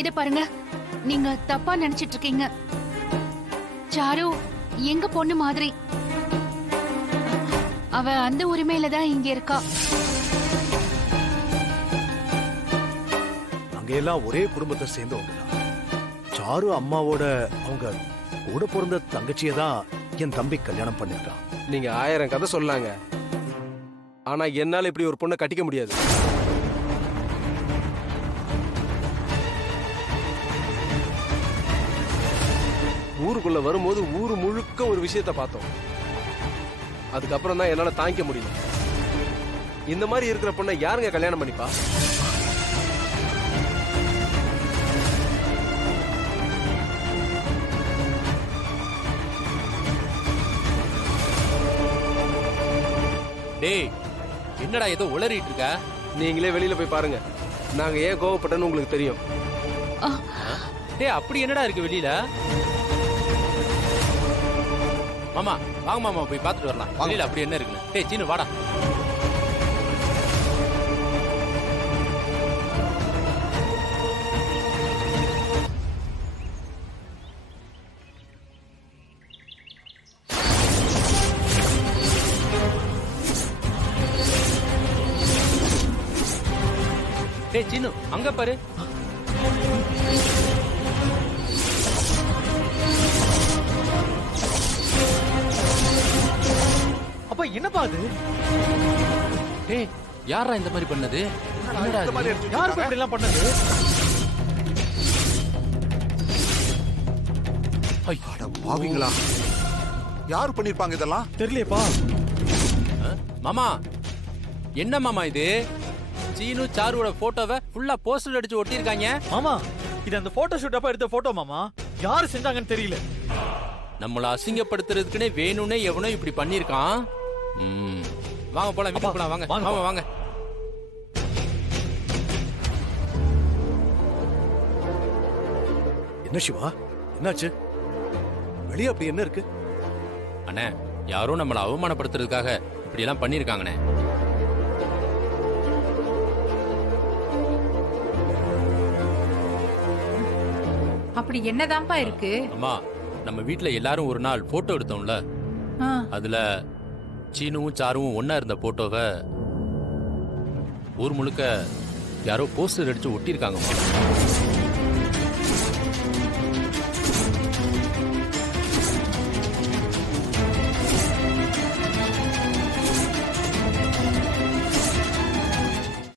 இத பாருங்க, நீங்க தப்பா நினைச்சிட்டு இருக்கீங்க. சாரு எங்க பொண்ணு மாதிரி. அவ அந்த உரிமையில தான் இங்க இருக்கா. அங்க எல்லாம் ஒரே குடும்பத்தை சேர்ந்தவங்க. சாரு அம்மாவோட அவங்க கூட பிறந்த தங்கச்சியை தான் என் தம்பி கல்யாணம் பண்ணிருக்கான். நீங்க 1000 கதை சொல்லாங்க, ஆனா என்னால இப்படி ஒரு பொண்ணை கட்டிக்க முடியாது. ஊருக்குள்ள வரும்போது ஊரு முழுக்க ஒரு விஷயத்த பார்த்தோம். அதுக்கப்புறம் தான் என்னால தாங்கிக்க முடியல. இந்த மாதிரி இருக்கிற பொண்ணை யாருங்க கல்யாணம் பண்ணிப்பா? டேய், என்னடா ஏதோ உளறிட்டு இருக்க? நீங்களே வெளியில போய் பாருங்க. நாங்க ஏன் கோவப்பட்டோன்னு உங்களுக்கு தெரியும். டேய், அப்படி என்னடா இருக்கு வெளியில? மாமா வாங்க மாமா, போய் பார்த்துட்டு வரலாம். வெளியில அப்படி என்ன இருக்கு? டேய் சீனு வாடா. டேய் சீனு, அங்க பாரு. அப்ப என்னப்பா அது? டேய், யாரா இந்த மாதிரி பண்ணது? என்னடா இது? யார் இப்படி எல்லாம் பண்ணது? அட பாவிங்களா, யார் பண்ணிருப்பாங்க இதெல்லாம்? தெரியலையேப்பா. மாமா, என்ன மாமா இது? சீனு சாருவோட போட்டோவை ஃபுல்லா போஸ்டர் அடிச்சு ஒட்டியிருக்காங்க. மாமா, இது அந்த போட்டோ ஷூட் அப்ப எடுத்த போட்டோ மாமா. யாரு செஞ்சாங்கன்னு தெரியல. நம்மள அசிங்கப்படுத்துறதுக்குனே வேணும்னே எவனோ இப்படி பண்ணிருக்கான். வாங்க போலாம், வீட்டுக்கு போலாம். வாங்க வாங்க வாங்க. என்ன சிவா, என்னாச்சு? வெளியே அப்படி என்ன இருக்கு? அண்ணே, யாரோ நம்மள அவமானப்படுத்துறதுக்காக இப்படி எல்லாம் பண்ணிருக்காங்கண்ணே. அப்படி என்னதான்ப்பா இருக்கு? அம்மா, நம்ம வீட்ல எல்லாரும் ஒரு நாள் போட்டோ எடுத்தோம்ல, அதுல சீனுவும் சாருவும் ஒன்னா இருந்த போட்டோவை ஊர் முழுக்க யாரோ போஸ்டர் அடிச்சு ஒட்டியிருக்காங்கம்மா.